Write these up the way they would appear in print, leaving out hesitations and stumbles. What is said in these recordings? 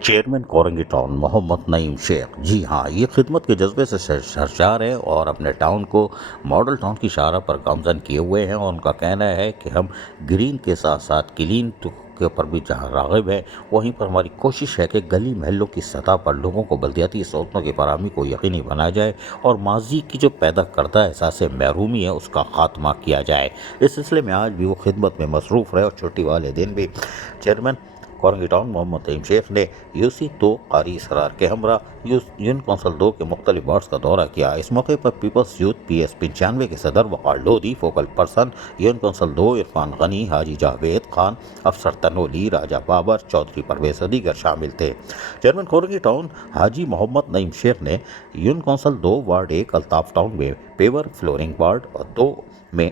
Chairman Korangi town محمد نعیم شیخ، جی ہاں، یہ خدمت کے جذبے سے سرشار ہیں اور اپنے ٹاؤن کو ماڈل ٹاؤن کی شارح پر گامزن کیے ہوئے ہیں، اور ان کا کہنا ہے کہ ہم گرین کے ساتھ ساتھ کلین کے اوپر بھی جہاں راغب ہیں، وہیں پر ہماری کوشش ہے کہ گلی محلوں کی سطح پر لوگوں کو بلدیاتی سہولتوں کی فراہمی کو یقینی بنایا جائے اور ماضی کی جو پیدا کردہ احساس محرومی ہے اس کا خاتمہ کیا جائے۔ اس سلسلے میں آج بھی وہ خدمت میں مصروف رہے اور چھٹی والے دن بھی چیئرمین کورنگی ٹاؤن محمد نعیم شیخ نے یوسی 2 قاری اسرار کے ہمراہ یونین کونسل 2 کے مختلف وارڈز کا دورہ کیا۔ اس موقع پر پیپلز یوتھ پی ایس 95 کے صدر Waqar Lodhi, focal person union council 2 Irfan Ghani, Haji Javed Khan, افسر تنولی، راجہ بابر، چودھری پرویز دیگر شامل تھے۔ چیئرمین کورنگی ٹاؤن حاجی محمد نعیم شیخ نے union council 2 ward 1 Altaf town میں پیور فلورنگ وارڈ اور 2 میں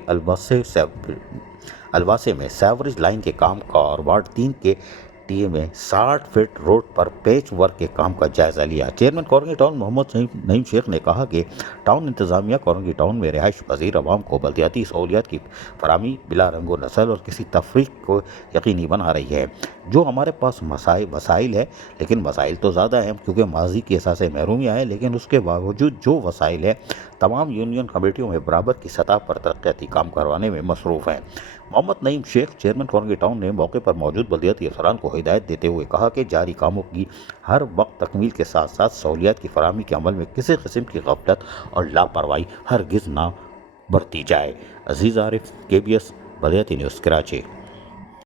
الواسے میں سیوریج لائن کے کام کا اور وارڈ 3 کے ٹی اے میں 60 فٹ روڈ پر پیچ ورک کے کام کا جائزہ لیا۔ چیئرمین کورنگی ٹاؤن محمد نعیم شیخ نے کہا کہ ٹاؤن انتظامیہ کورنگی ٹاؤن میں رہائش پذیر عوام کو بلدیاتی سہولیات کی فراہمی بلا رنگ و نسل اور کسی تفریق کو یقینی بنا رہی ہے۔ جو ہمارے پاس وسائل ہے، لیکن وسائل تو زیادہ ہیں کیونکہ ماضی کی احساس محرومیاں ہیں، لیکن اس کے باوجود جو وسائل ہیں تمام یونین کمیٹیوں میں برابر کی سطح پر ترقیاتی کام کروانے میں مصروف ہیں۔ محمد نعیم شیخ چیئرمین کورنگی ٹاؤن نے موقع پر موجود بلدیاتی افسران کو ہدایت دیتے ہوئے کہا کہ جاری کاموں کی ہر وقت تکمیل کے ساتھ ساتھ سہولیات کی فراہمی کے عمل میں کسی قسم کی غفلت اور لاپرواہی ہرگز نہ برتی جائے۔ عزیز عارف، KBS بلدیاتی نیوز، کراچی۔